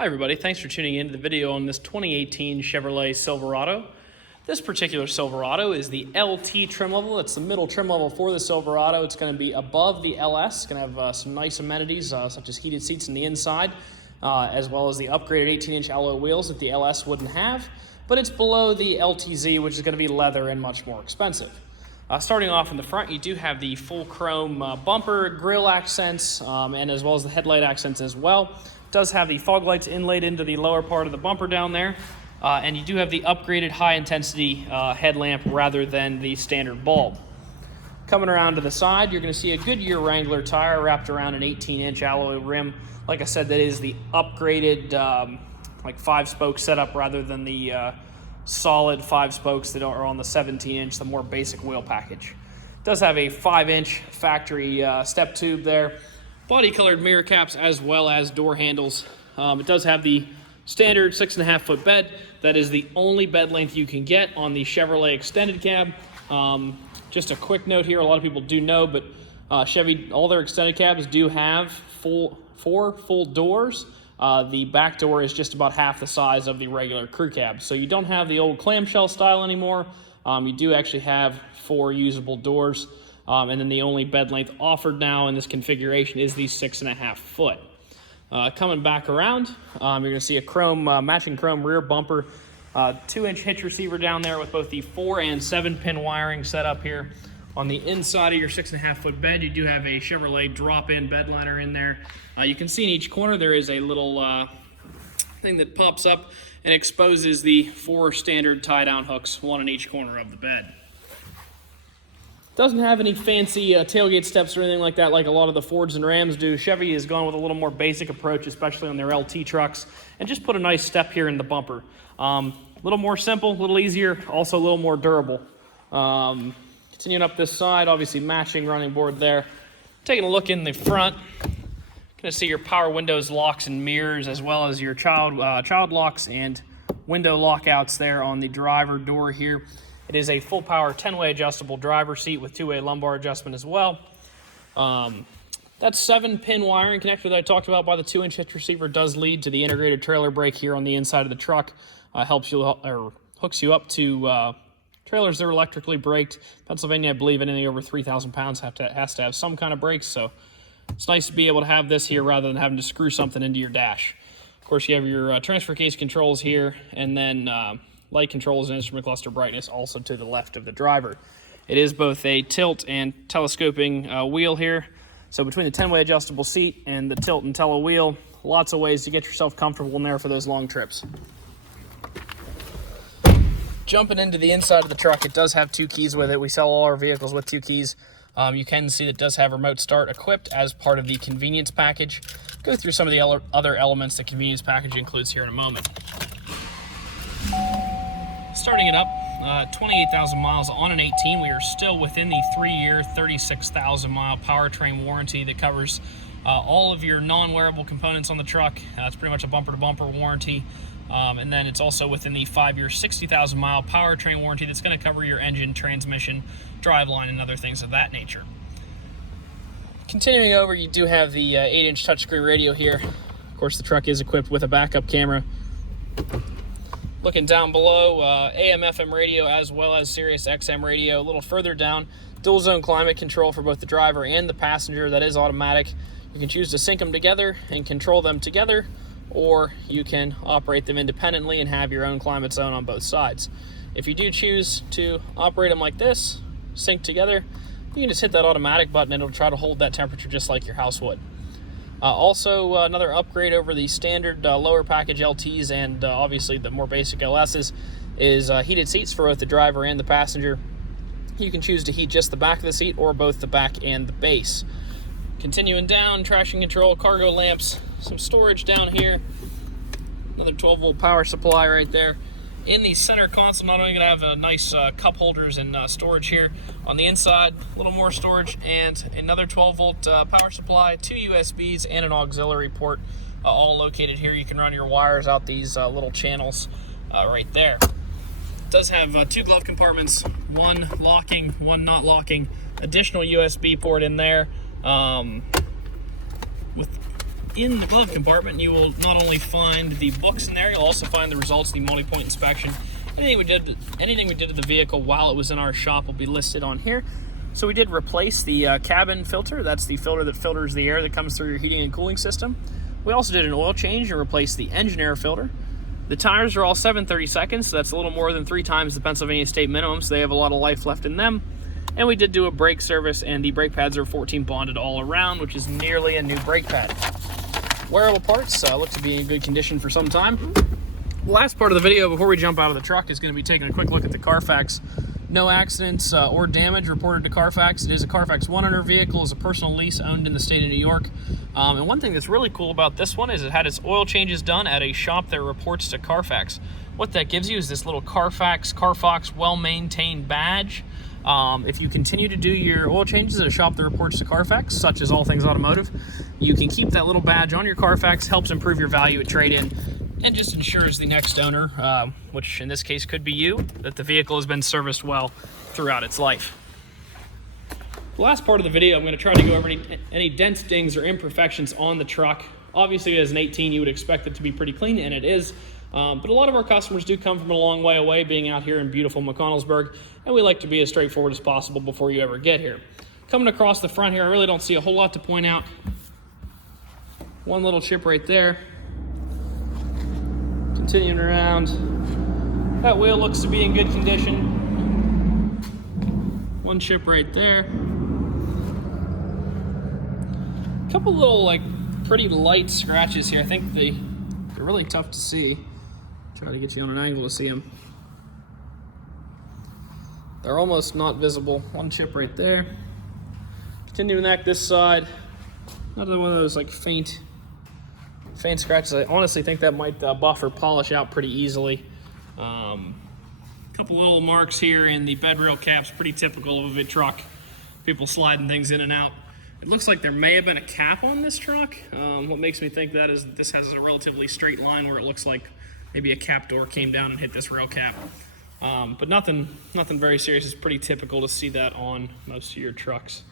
Hi everybody, thanks for tuning in to the video on this 2018 Chevrolet Silverado. This particular Silverado is the LT trim level. It's the middle trim level for the Silverado. It's going to be above the LS. It's going to have some nice amenities such as heated seats in the inside, as well as the upgraded 18-inch alloy wheels that the LS wouldn't have. But it's below the LTZ, which is going to be leather and much more expensive. Starting off in the front, you do have the full chrome bumper, grille accents, and as well as the headlight accents as well. It does have the fog lights inlaid into the lower part of the bumper down there, and you do have the upgraded high-intensity headlamp rather than the standard bulb. Coming around to the side, you're going to see a Goodyear Wrangler tire wrapped around an 18-inch alloy rim. Like I said, that is the upgraded like 5-spoke setup rather than the solid 5 spokes that are on the 17-inch, the more basic wheel package. It does have a 5-inch factory step tube there, body colored mirror caps as well as door handles. It does have the standard 6.5-foot bed. That is the only bed length you can get on the Chevrolet extended cab. Just a quick note here, a lot of people do know, but Chevy, all their extended cabs do have four full doors. The back door is just about half the size of the regular crew cab. So you don't have the old clamshell style anymore. You do actually have 4 usable doors. And then the only bed length offered now in this configuration is the 6.5 foot. Coming back around, you're going to see a chrome, matching chrome rear bumper, 2-inch hitch receiver down there with both the 4 and 7-pin wiring set up here. On the inside of your 6.5 foot bed, you do have a Chevrolet drop-in bed liner in there. You can see in each corner there is a little thing that pops up and exposes the 4 standard tie-down hooks, 1 in each corner of the bed. Doesn't have any fancy tailgate steps or anything like that like a lot of the Fords and Rams do. Chevy has gone with a little more basic approach, especially on their LT trucks, and just put a nice step here in the bumper. A little more simple, a little easier, also a little more durable. Continuing up this side, obviously matching running board there. Taking a look in the front, going to see your power windows, locks, and mirrors, as well as your child locks and window lockouts there on the driver door here. It is a full power 10-way adjustable driver seat with 2-way lumbar adjustment as well. That 7-pin wiring connector that I talked about by the 2-inch hitch receiver does lead to the integrated trailer brake here on the inside of the truck. Hooks you up to trailers that are electrically braked. Pennsylvania, I believe anything over 3,000 pounds has to have some kind of brakes, so it's nice to be able to have this here rather than having to screw something into your dash. Of course, you have your transfer case controls here, and then light controls and instrument cluster brightness also to the left of the driver. It is both a tilt and telescoping wheel here. So between the 10-way adjustable seat and the tilt and tele wheel, lots of ways to get yourself comfortable in there for those long trips. Jumping into the inside of the truck, it does have 2 keys with it. We sell all our vehicles with 2 keys. You can see that it does have remote start equipped as part of the convenience package. Go through some of the other elements the convenience package includes here in a moment. Starting it up, 28,000 miles on an 18. We are still within the 3-year, 36,000-mile powertrain warranty that covers all of your non-wearable components on the truck. It's pretty much a bumper-to-bumper warranty. And then it's also within the 5-year, 60,000-mile powertrain warranty that's going to cover your engine, transmission, driveline, and other things of that nature. Continuing over, you do have the 8-inch touchscreen radio here. Of course, the truck is equipped with a backup camera. Looking down below, AM/FM radio as well as Sirius XM radio. A little further down, dual zone climate control for both the driver and the passenger. That is automatic. You can choose to sync them together and control them together, or you can operate them independently and have your own climate zone on both sides. If you do choose to operate them like this, sync together, you can just hit that automatic button and it'll try to hold that temperature just like your house would. Also, another upgrade over the standard lower package LTs and obviously the more basic LSs is heated seats for both the driver and the passenger. You can choose to heat just the back of the seat or both the back and the base. Continuing down, traction control, cargo lamps, some storage down here, another 12-volt power supply right there. In the center console, not only going to have a nice cup holders and storage here, on the inside, a little more storage and another 12-volt power supply, 2 USBs, and an auxiliary port, all located here. You can run your wires out these little channels right there. It does have 2 glove compartments, 1 locking, 1 not locking, additional USB port in there, with in the glove compartment, you will not only find the books in there, you'll also find the results of the multi-point inspection. Anything we did to the vehicle while it was in our shop will be listed on here. So we did replace the cabin filter. That's the filter that filters the air that comes through your heating and cooling system. We also did an oil change and replaced the engine air filter. The tires are all 7/32, so that's a little more than 3 times the Pennsylvania state minimum, so they have a lot of life left in them. And we did do a brake service, and the brake pads are 14 bonded all around, which is nearly a new brake pad. Wearable parts look to be in good condition for some time. The last part of the video before we jump out of the truck is going to be taking a quick look at the Carfax. No accidents or damage reported to Carfax. It is a Carfax one-owner vehicle. It's a personal lease owned in the state of New York. And one thing that's really cool about this one is it had its oil changes done at a shop that reports to Carfax. What that gives you is this little Carfax well-maintained badge. If you continue to do your oil changes at a shop that reports to Carfax, such as All Things Automotive, you can keep that little badge on your Carfax, helps improve your value at trade-in, and just ensures the next owner, which in this case could be you, that the vehicle has been serviced well throughout its life. The last part of the video, I'm going to try to go over any dents, dings, or imperfections on the truck. Obviously, as an 18, you would expect it to be pretty clean, and it is. But a lot of our customers do come from a long way away, being out here in beautiful McConnellsburg, and we like to be as straightforward as possible before you ever get here. Coming across the front here, I really don't see a whole lot to point out. One little chip right there. Continuing around, that wheel looks to be in good condition. One chip right there. A couple little pretty light scratches here. I think they're really tough to see. Try to get you on an angle to see them. They're almost not visible. One chip right there. Continuing that this side. Another one of those faint scratches. I honestly think that might buff or polish out pretty easily. Couple little marks here in the bed rail caps, pretty typical of a truck. People sliding things in and out. It looks like there may have been a cap on this truck. What makes me think that is this has a relatively straight line where it looks like maybe a cap door came down and hit this rail cap. But nothing very serious. It's pretty typical to see that on most of your trucks.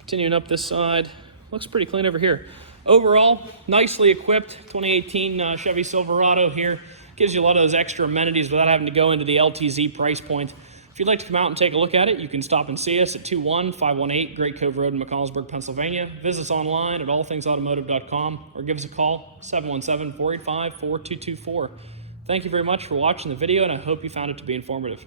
Continuing up this side, looks pretty clean over here. Overall, nicely equipped 2018 Chevy Silverado here. Gives you a lot of those extra amenities without having to go into the LTZ price point. If you'd like to come out and take a look at it, you can stop and see us at 21518 Great Cove Road in McConnellsburg, Pennsylvania. Visit us online at allthingsautomotive.com or give us a call, 717-485-4224. Thank you very much for watching the video, and I hope you found it to be informative.